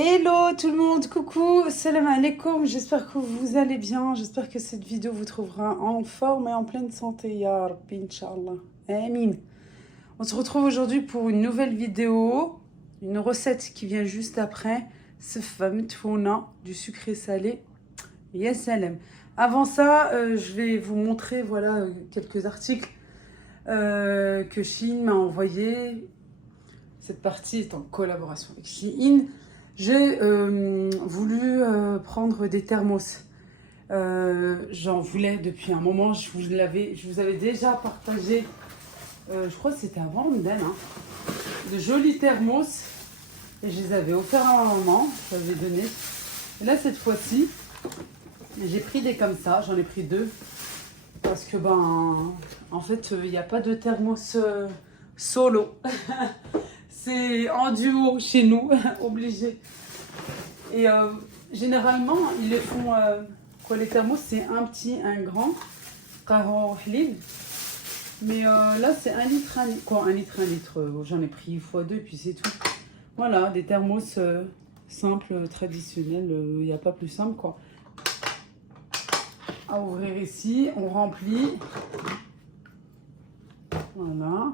Hello tout le monde, coucou, salam alaikum, j'espère que vous allez bien, j'espère que cette vidéo vous trouvera en forme et en pleine santé, ya Rabbi, Inch'Allah, Amin. On se retrouve aujourd'hui pour une nouvelle vidéo, une recette qui vient juste après, Seffa Mitfouna, du sucré salé, ya salam. Avant ça, je vais vous montrer voilà, quelques articles que Shein m'a envoyés. Cette partie est en collaboration avec Shein. J'ai voulu prendre des thermos. J'en voulais depuis un moment. Je vous avais déjà partagé, je crois que c'était avant Ramadan, hein, de jolis thermos. Et je les avais offerts à ma maman. Je l'avais donné. Et là, cette fois-ci, j'ai pris des comme ça. J'en ai pris deux. Parce que, en fait, il n'y a pas de thermos solo. C'est en duo chez nous, obligé. Et généralement, ils les font, les thermos, c'est un petit, un grand, mais là, c'est 1 litre, 1 litre, quoi, 1 litre, 1 litre, j'en ai pris x2, et puis c'est tout. Voilà, des thermos simples, traditionnels, il n'y a pas plus simple, quoi. À ouvrir ici, on remplit, voilà.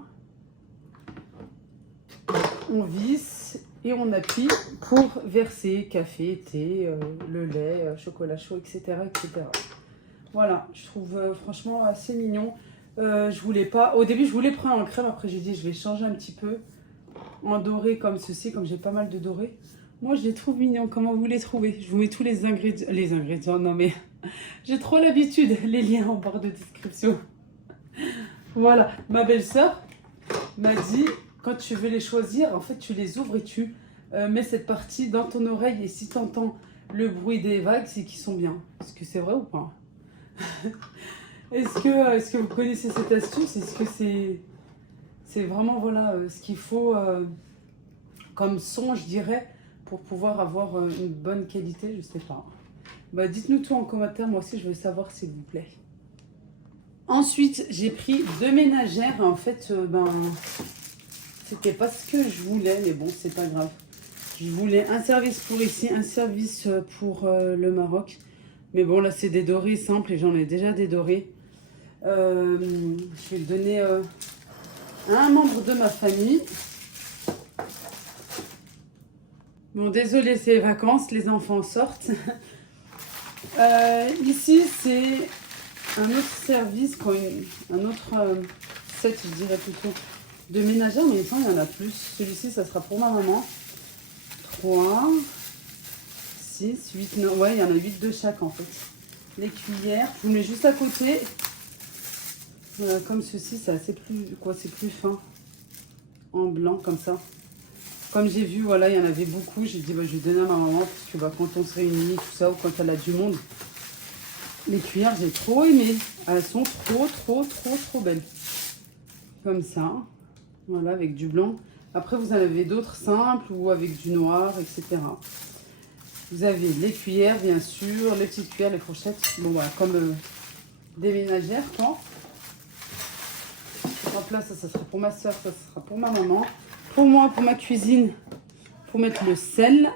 On visse et on appuie pour verser café, thé, le lait, chocolat chaud, etc., etc. Voilà, je trouve franchement assez mignon. Je voulais pas. Au début, je voulais prendre en crème. Après, j'ai dit je vais changer un petit peu en doré comme ceci, comme j'ai pas mal de doré. Moi, je les trouve mignons. Comment vous les trouvez? Je vous mets tous les ingrédients. Les ingrédients, non mais j'ai trop l'habitude. Les liens en barre de description. Voilà, ma belle-sœur m'a dit. Quand tu veux les choisir, en fait, tu les ouvres et tu mets cette partie dans ton oreille. Et si tu entends le bruit des vagues, c'est qu'ils sont bien. Est-ce que c'est vrai ou pas? Est-ce que vous connaissez cette astuce? Est-ce que c'est vraiment voilà, ce qu'il faut comme son, je dirais, pour pouvoir avoir une bonne qualité? Je sais pas. Dites-nous tout en commentaire. Moi aussi, je veux savoir, s'il vous plaît. Ensuite, j'ai pris 2 ménagères. En fait, c'était pas ce que je voulais, mais bon, c'est pas grave. Je voulais un service pour ici, un service pour le Maroc. Mais bon, là, c'est des dorés simples et j'en ai déjà des dorés. Je vais le donner à un membre de ma famille. Bon, désolé, c'est les vacances, les enfants sortent. Ici, c'est un autre service, un autre set, je dirais plutôt, de ménagère, mais il il y en a plus. Celui-ci, ça sera pour ma maman. 3, 6, 8, 9. Ouais, il y en a 8 de chaque en fait. Les cuillères, je vous mets juste à côté. Comme ceci, c'est assez plus, c'est plus fin. En blanc, comme ça. Comme j'ai vu, voilà, il y en avait beaucoup. J'ai dit, je vais donner à ma maman, parce que quand on se réunit, tout ça, ou quand elle a du monde. Les cuillères, j'ai trop aimé. Elles sont trop belles. Comme ça. Voilà, avec du blanc. Après, vous en avez d'autres simples ou avec du noir, etc. Vous avez les cuillères, bien sûr, les petites cuillères, les fourchettes. Bon, voilà, comme des ménagères, quoi. Donc là, ça sera pour ma soeur, ça sera pour ma maman. Pour moi, pour ma cuisine, pour mettre le sel,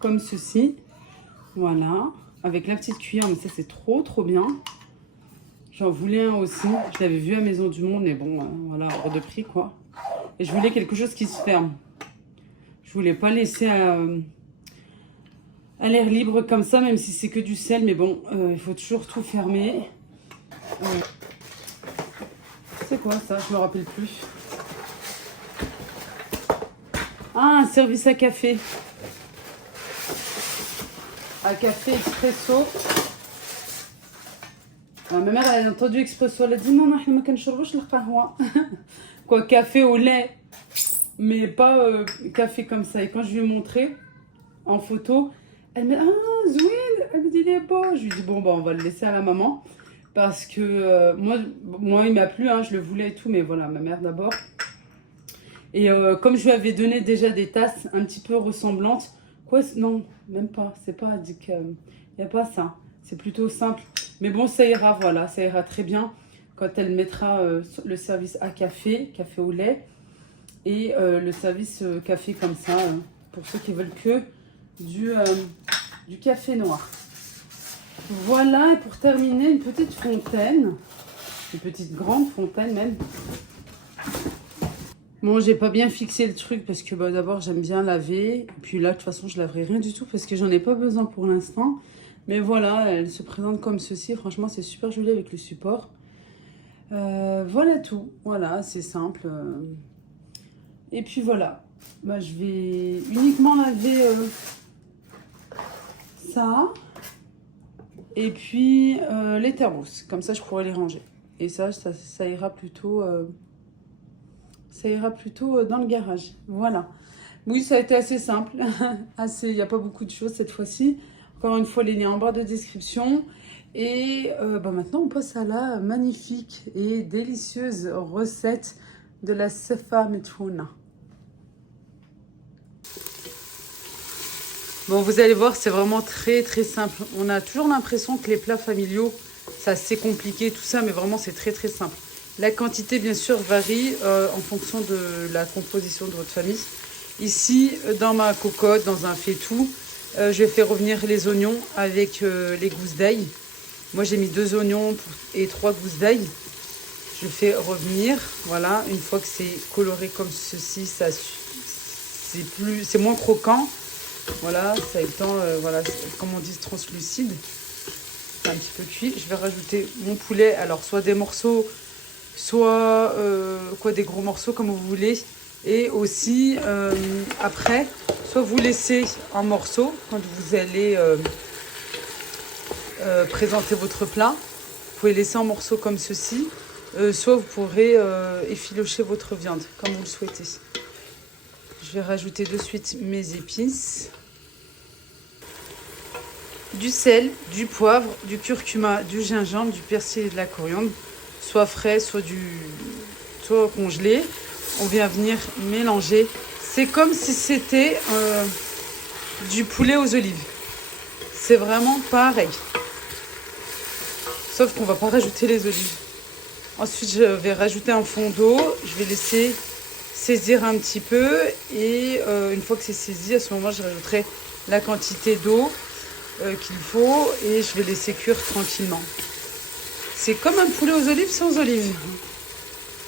comme ceci. Voilà, avec la petite cuillère, mais ça, c'est trop bien. J'en voulais un aussi. Je l'avais vu à Maison du Monde, mais bon, voilà, hors de prix, quoi. Et je voulais quelque chose qui se ferme. Je voulais pas laisser à l'air libre comme ça, même si c'est que du sel. Mais bon, il faut toujours tout fermer. C'est quoi ça? Je me rappelle plus. Ah, un service à café. À café expresso. Ma mère, elle a entendu expresso. Elle a dit non, ما كنشربوش القهوة. Quoi, café au lait, mais pas café comme ça. Et quand je lui ai montré en photo, elle me dit ah Zouine, elle me dit il est beau. Je lui dis bon on va le laisser à la maman parce que moi il m'a plu, hein, je le voulais et tout, mais voilà, ma mère d'abord. Et comme je lui avais donné déjà des tasses un petit peu ressemblantes, non, même pas, c'est pas dit qu'il n'y a pas ça, c'est plutôt simple. Mais bon, ça ira, voilà, ça ira très bien quand elle mettra le service à café au lait, et le service café comme ça, pour ceux qui veulent que du café noir. Voilà, et pour terminer, une petite fontaine. Une petite grande fontaine même. Bon, j'ai pas bien fixé le truc parce que bah, d'abord j'aime bien laver. Et puis là, de toute façon, je laverai rien du tout parce que j'en ai pas besoin pour l'instant. Mais voilà, elle se présente comme ceci. Franchement, c'est super joli avec le support. Voilà tout. Voilà, c'est simple. Et puis voilà. Bah, je vais uniquement laver ça. Et puis les thermos. Comme ça, je pourrai les ranger. Et ça ira plutôt... ça ira plutôt dans le garage. Voilà. Oui, ça a été assez simple. Il n'y a pas beaucoup de choses cette fois-ci. Encore une fois, les liens en barre de description. Et bah maintenant, on passe à la magnifique et délicieuse recette de la sefa metouna. Bon, vous allez voir, c'est vraiment très très simple. On a toujours l'impression que les plats familiaux, c'est assez compliqué, tout ça, mais vraiment, c'est très très simple. La quantité, bien sûr, varie en fonction de la composition de votre famille. Ici, dans ma cocotte, dans un faitout, je vais faire revenir les oignons avec les gousses d'ail. Moi, j'ai mis 2 oignons et 3 gousses d'ail. Je fais revenir, voilà. Une fois que c'est coloré comme ceci, c'est moins croquant. Voilà, ça étant, voilà, comme on dit, translucide. C'est un petit peu cuit. Je vais rajouter mon poulet, alors soit des morceaux, soit des gros morceaux comme vous voulez. Et aussi, après, soit vous laissez en morceaux quand vous allez présenter votre plat. Vous pouvez laisser en morceaux comme ceci. Soit vous pourrez effilocher votre viande comme vous le souhaitez. Je vais rajouter de suite mes épices. Du sel, du poivre, du curcuma, du gingembre, du persil et de la coriandre. Soit frais, soit congelé. On vient venir mélanger. C'est comme si c'était du poulet aux olives. C'est vraiment pareil. Sauf qu'on ne va pas rajouter les olives. Ensuite, je vais rajouter un fond d'eau. Je vais laisser saisir un petit peu. Et une fois que c'est saisi, à ce moment, je rajouterai la quantité d'eau qu'il faut. Et je vais laisser cuire tranquillement. C'est comme un poulet aux olives sans olives.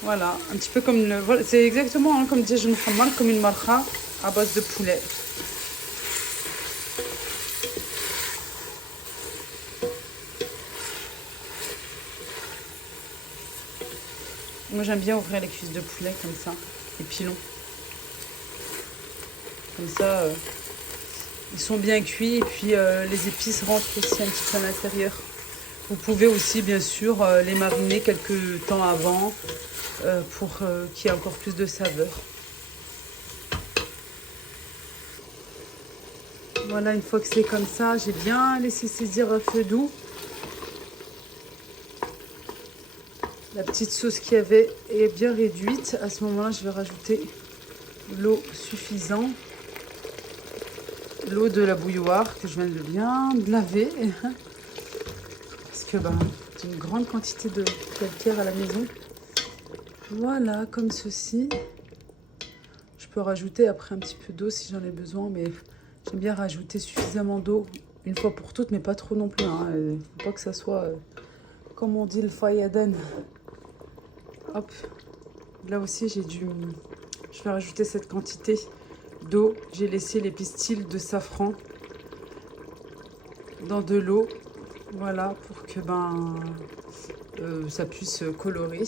Voilà, un petit peu comme le... Voilà, c'est exactement hein, comme disait Mohamed, comme une marcha à base de poulet. Moi j'aime bien ouvrir les cuisses de poulet comme ça, les pilons. Comme ça, ils sont bien cuits et puis les épices rentrent aussi un petit peu à l'intérieur. Vous pouvez aussi bien sûr les mariner quelques temps avant pour qu'il y ait encore plus de saveur. Voilà, une fois que c'est comme ça, j'ai bien laissé saisir à feu doux. La petite sauce qu'il y avait est bien réduite. À ce moment-là, je vais rajouter l'eau suffisante. L'eau de la bouilloire que je viens de bien laver. Parce que j'ai une grande quantité de calcaire à la maison. Voilà, comme ceci. Je peux rajouter après un petit peu d'eau si j'en ai besoin, mais j'aime bien rajouter suffisamment d'eau une fois pour toutes, mais pas trop non plus. Hein. Il ne faut pas que ça soit, comme on dit, le fayaden. Hop. Là aussi, je vais rajouter cette quantité d'eau. J'ai laissé les pistils de safran dans de l'eau. Voilà, pour que ça puisse colorer.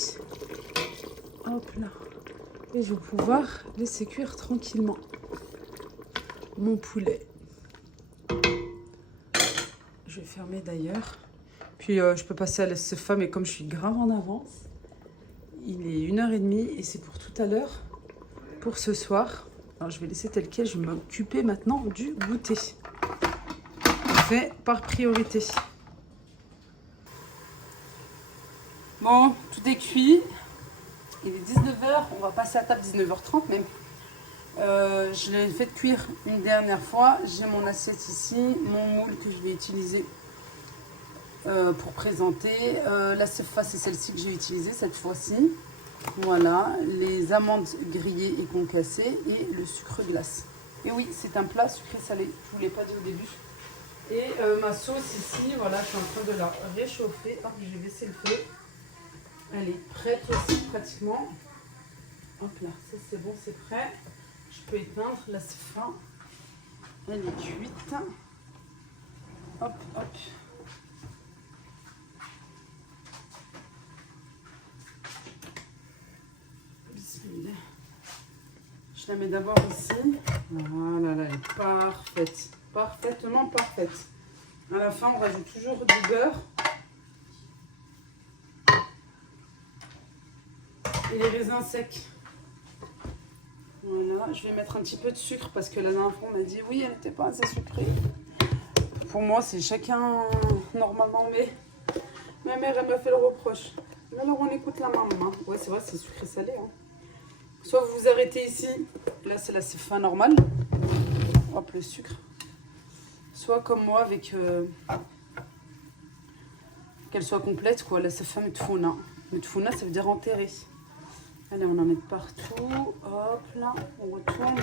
Hop là. Et je vais pouvoir laisser cuire tranquillement mon poulet. Je vais fermer d'ailleurs. Puis je peux passer à la sefa, mais comme je suis grave en avance, il est 1h30 et c'est pour tout à l'heure, pour ce soir. Alors je vais laisser tel quel, je vais m'occuper maintenant du goûter. Fait par priorité. Bon, tout est cuit. Il est 19h, on va passer à table 19h30 même. Je l'ai fait cuire une dernière fois. J'ai mon assiette ici, mon moule que je vais utiliser pour présenter. La sefa, c'est celle-ci que j'ai utilisée cette fois-ci. Voilà, les amandes grillées et concassées et le sucre glace. Et oui, c'est un plat sucré-salé. Je ne vous l'ai pas dit au début. Et ma sauce ici, voilà, je suis en train de la réchauffer. Hop, j'ai baissé le feu. Elle est prête aussi pratiquement. Hop là, ça c'est bon, c'est prêt. Je peux éteindre, là c'est fin. Elle est cuite. Hop, hop. Bismillah. Je la mets d'abord ici. Voilà, là, elle est parfaite. Parfaitement parfaite. À la fin, on rajoute toujours du beurre. Et les raisins secs. Voilà, je vais mettre un petit peu de sucre parce que la dernière fois on m'a dit oui, elle n'était pas assez sucrée. Pour moi, c'est chacun normalement, mais ma mère elle m'a fait le reproche. Mais alors on écoute la maman. Ouais, c'est vrai, c'est sucré salé. Hein. Soit vous vous arrêtez ici, là c'est fin normal. Hop, le sucre. Soit comme moi avec qu'elle soit complète quoi. Là c'est fin mutfouna. Mutfouna ça veut dire enterré. Allez, on en met partout. Hop là, on retourne.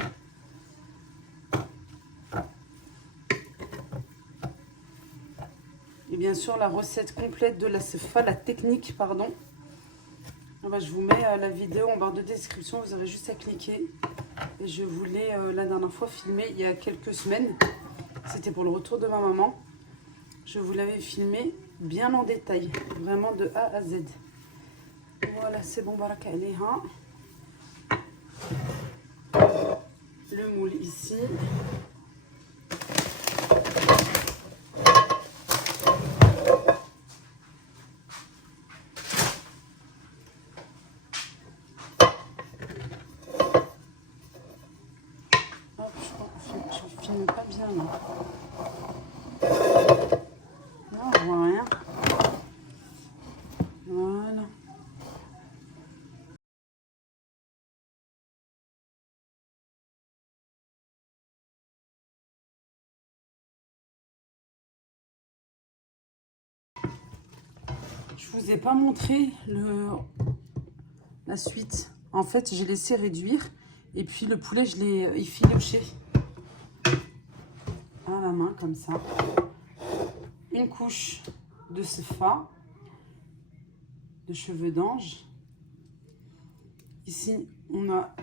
Et bien sûr, la recette complète de la sefa, la technique, pardon. Ah bah, je vous mets la vidéo en barre de description, vous aurez juste à cliquer. Et je vous l'ai la dernière fois filmé il y a quelques semaines. C'était pour le retour de ma maman. Je vous l'avais filmé bien en détail, vraiment de A à Z. Voilà, c'est bon, baraka alayha. Le moule ici. Hop, je filme pas bien là. Non, on voit rien. Voilà. Je vous ai pas montré la suite. En fait, j'ai laissé réduire et puis le poulet, je l'ai effiloché à la main comme ça. Une couche de sefa, de cheveux d'ange. Ici, on a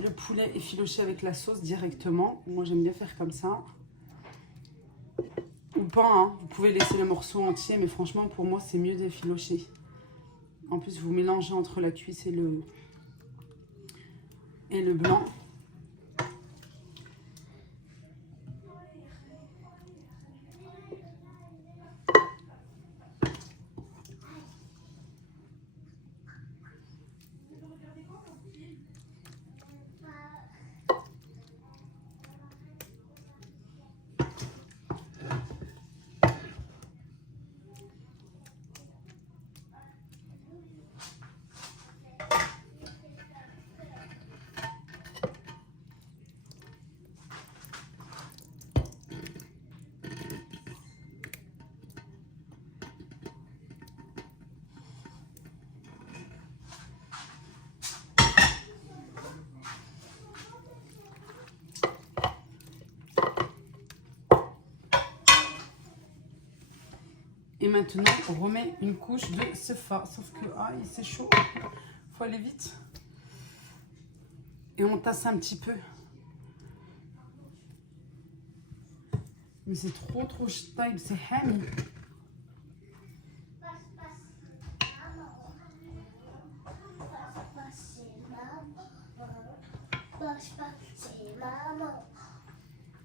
le poulet effiloché avec la sauce directement. Moi, j'aime bien faire comme ça. Ou pas, hein. Vous pouvez laisser le morceau entier, mais franchement, pour moi, c'est mieux d'effilocher. En plus, vous mélangez entre la cuisse et le blanc. Et maintenant, on remet une couche de sefa. Sauf que, c'est chaud. Faut aller vite. Et on tasse un petit peu. Mais c'est trop taille, c'est ham.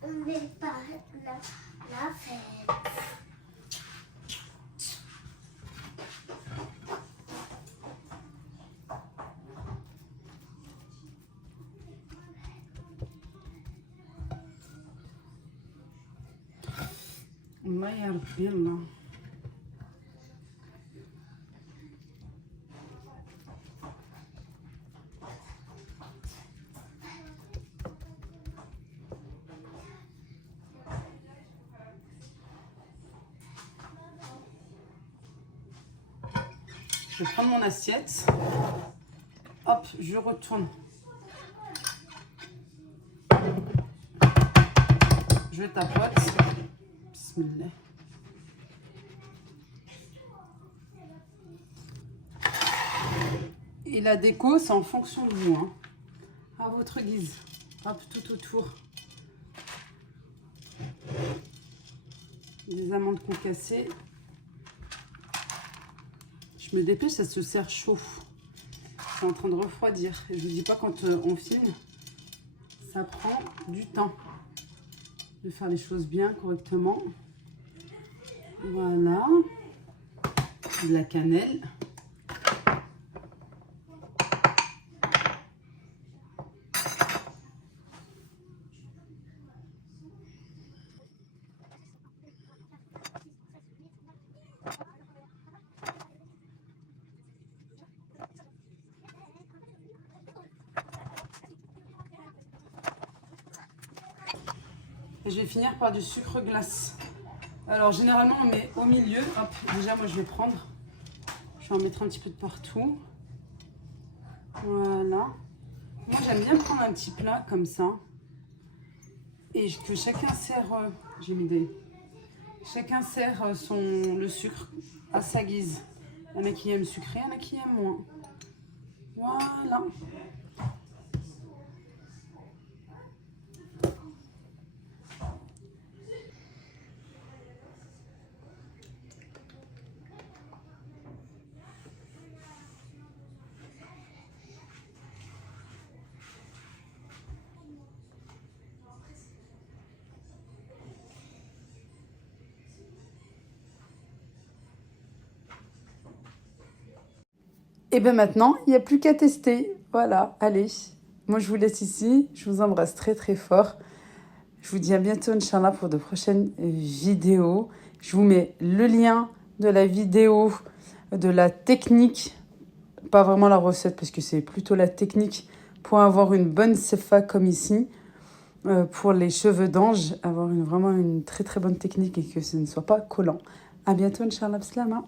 On n'est pas la fête. الله يا ربي الله. Je vais prendre mon assiette. Hop, je retourne je tapote. Bismillah. Et la déco, c'est en fonction de vous, hein. À votre guise. Hop, tout autour. Des amandes concassées. Je me dépêche, ça se sert chaud. C'est en train de refroidir. Et je vous dis pas, quand on filme, ça prend du temps de faire les choses bien, correctement. Voilà. De la cannelle. Et je vais finir par du sucre glace. Alors généralement on met au milieu. Hop, déjà moi je vais prendre. Je vais en mettre un petit peu de partout. Voilà. Moi j'aime bien prendre un petit plat comme ça. Et que chacun sert. J'ai mis des. Chacun sert le sucre à sa guise. Il y en a qui aiment sucré, il y en a qui aiment moins. Voilà. Et bien maintenant, il n'y a plus qu'à tester. Voilà, allez. Moi, je vous laisse ici. Je vous embrasse très très fort. Je vous dis à bientôt, Inch'Allah, pour de prochaines vidéos. Je vous mets le lien de la vidéo, de la technique. Pas vraiment la recette, parce que c'est plutôt la technique pour avoir une bonne sefa comme ici. Pour les cheveux d'ange, avoir vraiment une très très bonne technique et que ce ne soit pas collant. À bientôt, Inch'Allah, Bislama.